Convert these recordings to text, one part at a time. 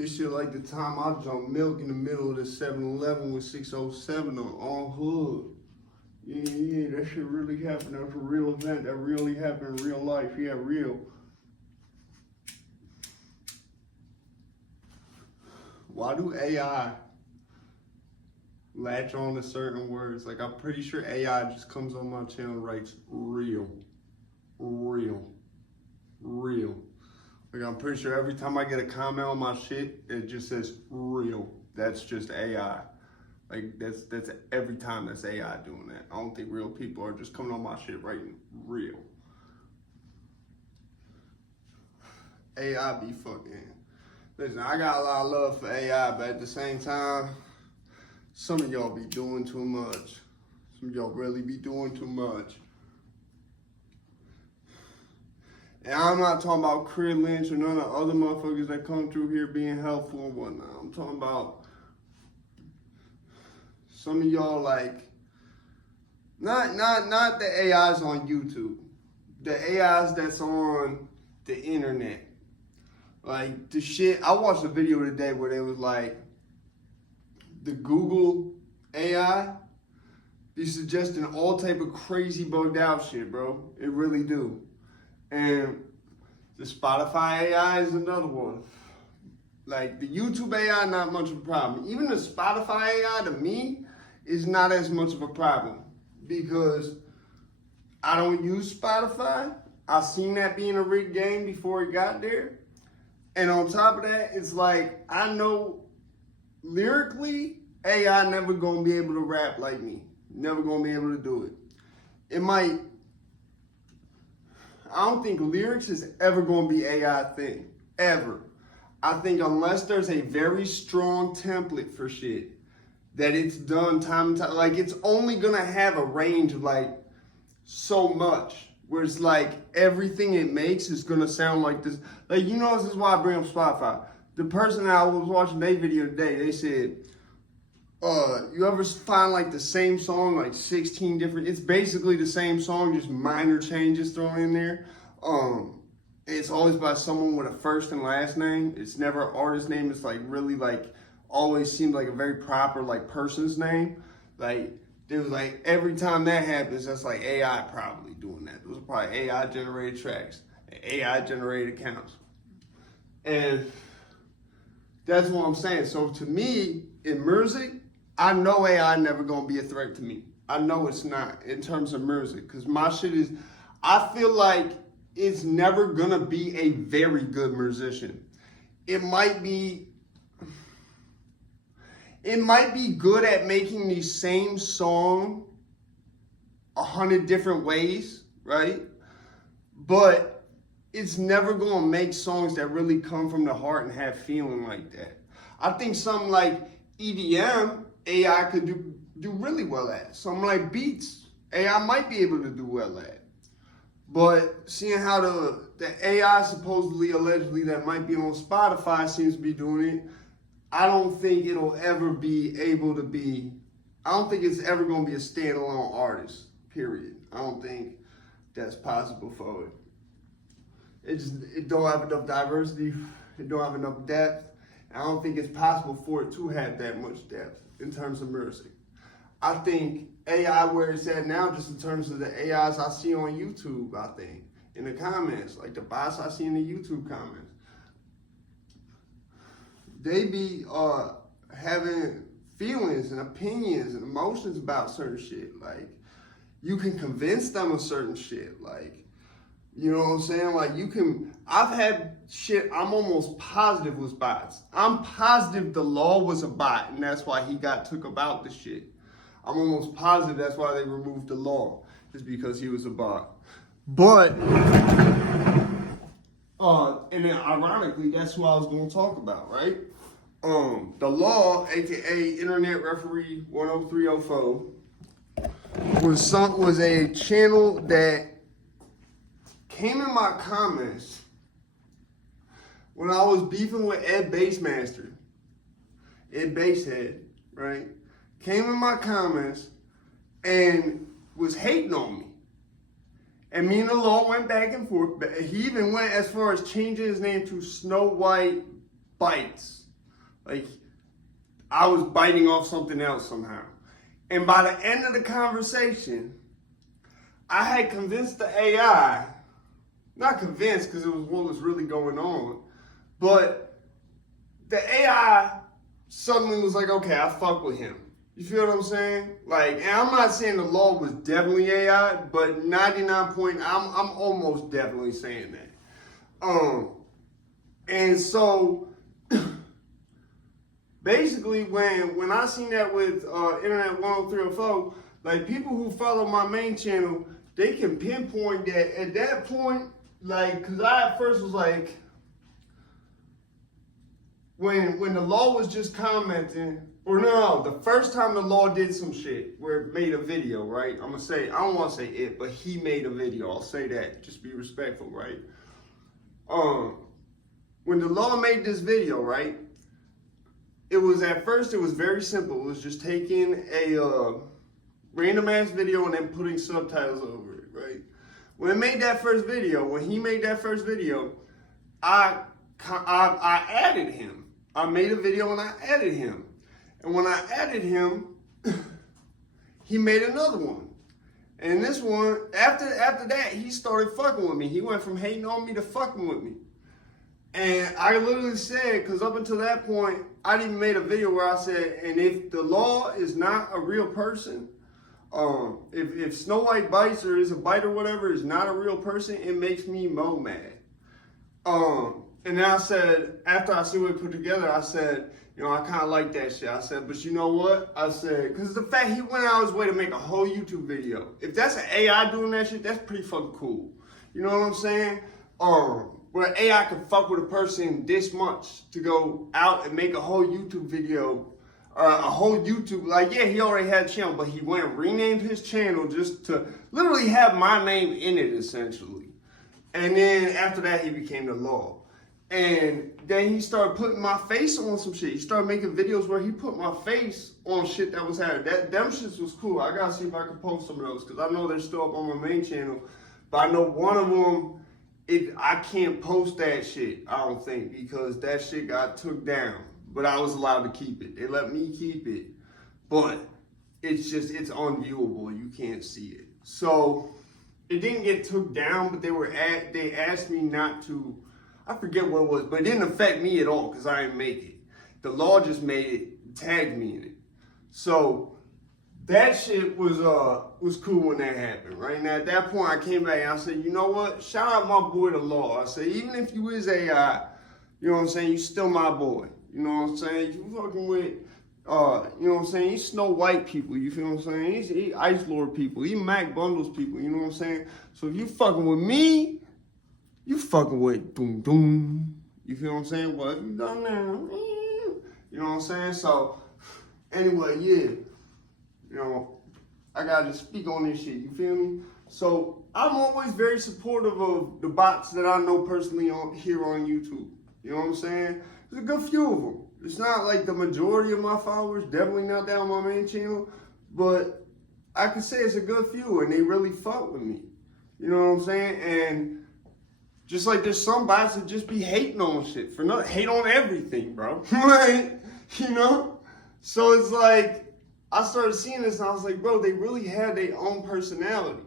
This shit like the time I jumped milk in the middle of the 7-Eleven with 607 on hood. Yeah, that shit really happened. That was a real event. That really happened in real life. Yeah, real. Why do AI latch on to certain words? Like, I'm pretty sure AI just comes on my channel and writes real. Like, I'm pretty sure every time I get a comment on my shit, it just says real. That's just AI. Like, that's every time that's AI doing that. I don't think real people are just coming on my shit writing real. AI be fucking. Listen, I got a lot of love for AI, but at the same time, some of y'all be doing too much. Some of y'all really be doing too much. And I'm not talking about Chris Lynch or none of the other motherfuckers that come through here being helpful and whatnot. I'm talking about some of y'all, like, not the AIs on YouTube. The AIs that's on the internet. Like, the shit, I watched a video today where they was like, the Google AI be suggesting all type of crazy bugged out shit, bro. It really do. And the Spotify AI is another one. Like, the YouTube AI, not much of a problem. Even the Spotify AI, to me, is not as much of a problem. Because I don't use Spotify. I seen that being a rigged game before it got there. And on top of that, it's like, I know lyrically, AI never gonna be able to rap like me. Never gonna be able to do it. It might, I don't think lyrics is ever gonna be AI thing, ever. I think unless there's a very strong template for shit, that it's done time and time, like it's only gonna have a range of like so much. Where it's like everything it makes is gonna sound like this. Like, you know, this is why I bring up Spotify. The person that I was watching their video today, they said, you ever find like the same song, like 16 different, it's basically the same song, just minor changes thrown in there. It's always by someone with a first and last name. It's never an artist name. It's like really like, always seemed like a very proper like person's name. Like, it was like every time that happens, that's like AI probably doing that. Those are probably AI generated tracks, AI generated accounts. And that's what I'm saying. So to me, in music, I know AI never gonna be a threat to me. I know it's not in terms of music. Cause my shit is, I feel like it's never gonna be a very good musician. It might be good at making the same song 100 different ways, right? But it's never gonna make songs that really come from the heart and have feeling like that. I think something like EDM, AI could do really well at. Something like beats, AI might be able to do well at. But seeing how the AI supposedly, allegedly, that might be on Spotify seems to be doing it, I don't think it'll ever be able to be, I don't think it's ever going to be a standalone artist, period. I don't think that's possible for it. It don't have enough diversity, it don't have enough depth. I don't think it's possible for it to have that much depth in terms of music. I think AI where it's at now, just in terms of the AIs I see on YouTube, I think, in the comments, like the bots I see in the YouTube comments, they be having feelings and opinions and emotions about certain shit. Like, you can convince them of certain shit. Like, you know what I'm saying? Like, I've had shit I'm almost positive was bots. I'm positive the law was a bot and that's why he took about the shit. I'm almost positive that's why they removed the law, is because he was a bot. But, and then ironically, that's what I was going to talk about, right? The law, aka Internet Referee 10304, was a channel that came in my comments when I was beefing with Ed Bassmaster, Ed Basshead, right? Came in my comments and was hating on me. And me and the law went back and forth. He even went as far as changing his name to Snow White Bites. Like, I was biting off something else somehow. And by the end of the conversation, I had convinced the AI, not convinced because it was what was really going on, but the AI suddenly was like, okay, I fuck with him. You feel what I'm saying? Like, and I'm not saying the law was definitely AI, but 99 point, I'm almost definitely saying that. And so basically when I seen that with Internet 10304, like people who follow my main channel, they can pinpoint that at that point, like, cause I at first was like, when the law was just commenting, or no, the first time the law did some shit where it made a video, right? I'm gonna say, I don't wanna say it, but he made a video, I'll say that, just be respectful, right? When the law made this video, right? It was, at first, it was very simple. It was just taking a random ass video and then putting subtitles over it, right? When he made that first video, I added him. I made a video and I added him. And when I added him, he made another one. And this one, after that, he started fucking with me. He went from hating on me to fucking with me. And I literally said, because up until that point, I even made a video where I said, and if the law is not a real person, if Snow White bites or is a bite or whatever is not a real person, it makes me mo mad. And then I said, after I see what we put together, I said, you know, I kind of like that shit. I said, but you know what? I said, because the fact he went out his way to make a whole YouTube video. If that's an AI doing that shit, that's pretty fucking cool. You know what I'm saying? Where AI can fuck with a person this much to go out and make a whole YouTube video, like, yeah, he already had a channel, but he went and renamed his channel just to literally have my name in it, essentially. And then after that, he became the law. And then he started putting my face on some shit. He started making videos where he put my face on shit that was happening. Them shits was cool. I gotta see if I can post some of those, because I know they're still up on my main channel. But I know one of them, I can't post that shit, I don't think, because that shit got took down. But I was allowed to keep it. They let me keep it. But it's unviewable. You can't see it. So it didn't get took down, but they asked me not to, I forget what it was, but it didn't affect me at all because I didn't make it. The law just made it, tagged me in it. So that shit was cool when that happened, right? Now at that point I came back and I said, you know what? Shout out my boy the law. I said, even if you is AI, you know what I'm saying, you still my boy. You know what I'm saying? You fucking with, you know what I'm saying? He's Snow White people, you feel what I'm saying? He's Ice Lord people, he Mac Bundles people, you know what I'm saying? So if you fucking with me, you fucking with doom doom. You feel what I'm saying? What have you done now? You know what I'm saying? So anyway, yeah. You know, I gotta speak on this shit, you feel me? So I'm always very supportive of the bots that I know personally here on YouTube. You know what I'm saying? There's a good few of them. It's not like the majority of my followers, definitely not that on my main channel, but I could say it's a good few and they really fuck with me. You know what I'm saying? And just like there's some bots that just be hating on shit for nothing, hate on everything, bro. Right? You know? So it's like, I started seeing this and I was like, bro, they really have their own personality.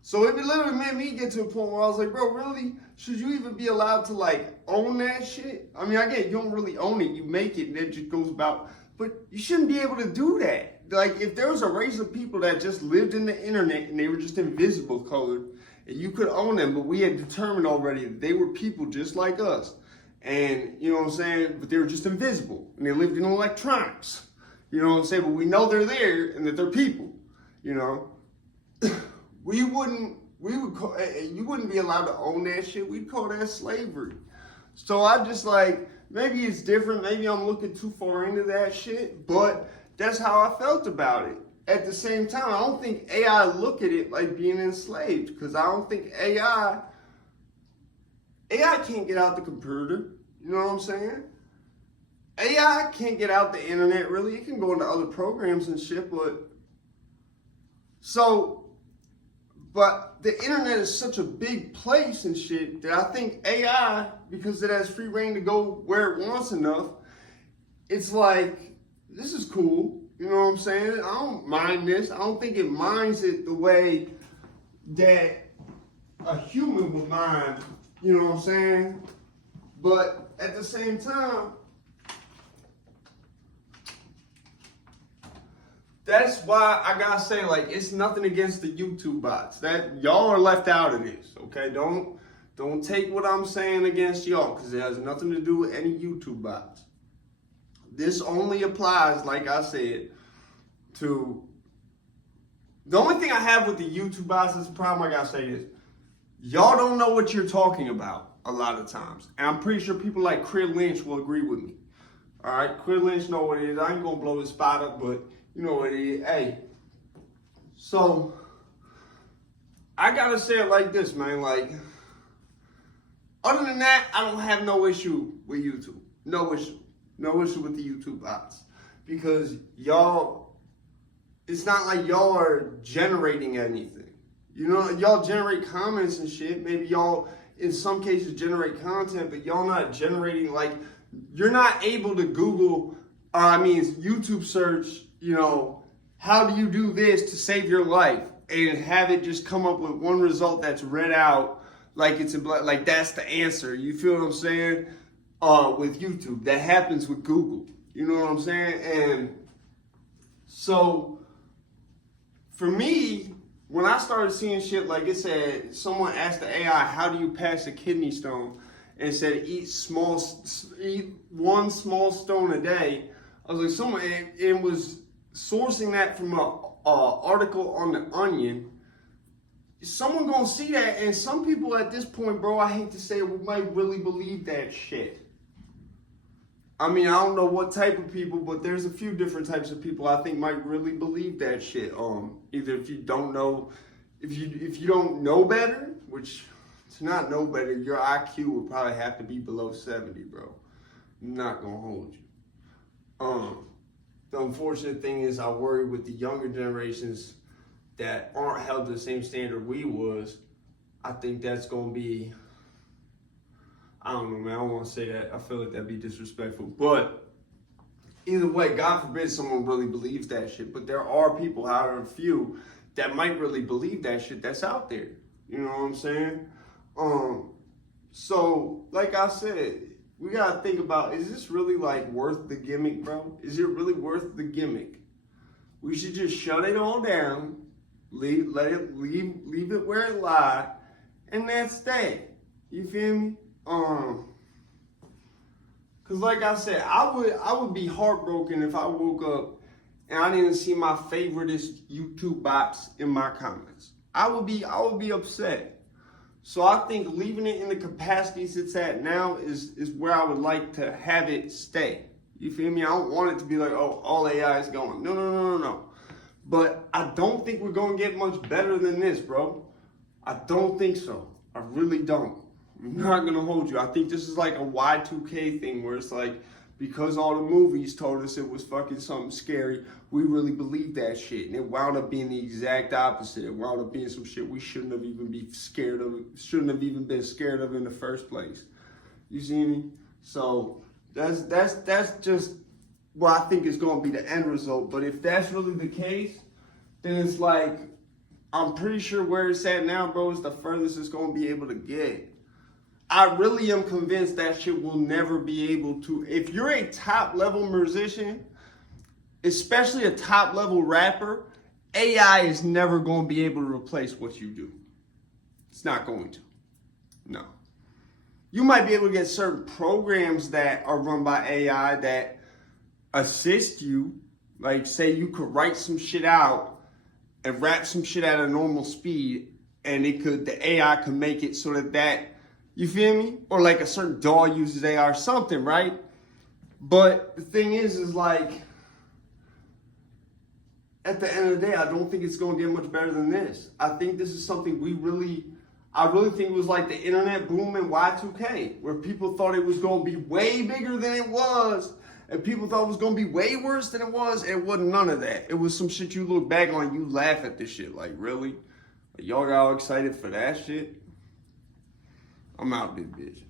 So it literally made me get to a point where I was like, bro, really? Should you even be allowed to like own that shit? I mean, I get you don't really own it, you make it and it just goes about, but you shouldn't be able to do that. Like if there was a race of people that just lived in the internet and they were just invisible colored and you could own them, but we had determined already that they were people just like us. And you know what I'm saying? But they were just invisible and they lived in electronics. You know what I'm saying? But we know they're there and that they're people, you know? You wouldn't be allowed to own that shit. We'd call that slavery. So I just like, maybe it's different. Maybe I'm looking too far into that shit, but that's how I felt about it. At the same time, I don't think AI look at it like being enslaved, because I don't think AI can't get out the computer. You know what I'm saying? AI can't get out the internet, really. It can go into other programs and shit, but the internet is such a big place and shit that I think AI, because it has free reign to go where it wants enough, it's like, this is cool. You know what I'm saying? I don't mind this. I don't think it minds it the way that a human would mind. You know what I'm saying? But at the same time, that's why I gotta say, like, it's nothing against the YouTube bots. That y'all are left out of this, okay? Don't take what I'm saying against y'all, because it has nothing to do with any YouTube bots. This only applies, like I said, to the only thing I have with the YouTube bots is the problem I gotta say is y'all don't know what you're talking about a lot of times. And I'm pretty sure people like Crid Lynch will agree with me. Alright, Crid Lynch know what it is. I ain't gonna blow his spot up, but you know what it is. Hey. So I gotta say it like this, man. Like, other than that, I don't have no issue with YouTube. No issue. No issue with the YouTube bots. Because y'all, it's not like y'all are generating anything. You know, y'all generate comments and shit. Maybe y'all, in some cases, generate content, but y'all not generating, like, you're not able to Google, YouTube search, you know, how do you do this to save your life? And have it just come up with one result that's read out like it's like that's the answer. You feel what I'm saying? With YouTube, that happens with Google. You know what I'm saying? And so for me, when I started seeing shit like it said, someone asked the AI, "How do you pass a kidney stone?" and it said, "Eat one small stone a day." I was like, it was sourcing that from an article on The Onion. Someone gonna see that, and some people at this point, bro, I hate to say it, might really believe that shit. I mean, I don't know what type of people, but there's a few different types of people I think might really believe that shit. Either if you don't know, if you don't know better, which to not know better, your IQ would probably have to be below 70, bro. I'm not gonna hold you. The unfortunate thing is I worry with the younger generations that aren't held to the same standard we was. I think that's gonna be, I don't know, man, I don't want to say that. I feel like that'd be disrespectful. But either way, God forbid someone really believes that shit. But there are people, however few, that might really believe that shit that's out there. You know what I'm saying? So, like I said, we gotta think about, is this really like worth the gimmick, bro? Is it really worth the gimmick? We should just shut it all down, leave it where it lie, and that's that. You feel me? Cause like I said, I would be heartbroken if I woke up and I didn't see my favoriteest YouTube bots in my comments. I would be upset. So I think leaving it in the capacities it's at now is where I would like to have it stay. You feel me? I don't want it to be like, oh, all AI is going. No. But I don't think we're going to get much better than this, bro. I don't think so. I really don't. I'm not going to hold you. I think this is like a Y2K thing where it's like, because all the movies told us it was fucking something scary, we really believed that shit. And it wound up being the exact opposite. It wound up being some shit we shouldn't have even been scared of in the first place. You see me? So that's just what I think is going to be the end result. But if that's really the case, then it's like, I'm pretty sure where it's at now, bro, is the furthest it's going to be able to get. I really am convinced that shit will never be able to. If you're a top level musician, especially a top level rapper, AI is never going to be able to replace what you do. It's not going to. No. You might be able to get certain programs that are run by AI that assist you. Like, say you could write some shit out and rap some shit at a normal speed, and the AI could make it so that you feel me? Or like a certain DAW uses AI or something, right? But the thing is like, at the end of the day, I don't think it's going to get much better than this. I think this is something I really think it was like the internet boom in Y2K, where people thought it was going to be way bigger than it was, and people thought it was going to be way worse than it was, and it wasn't none of that. It was some shit you look back on and you laugh at this shit. Like, really? Like, y'all got all excited for that shit? I'm out this bitch.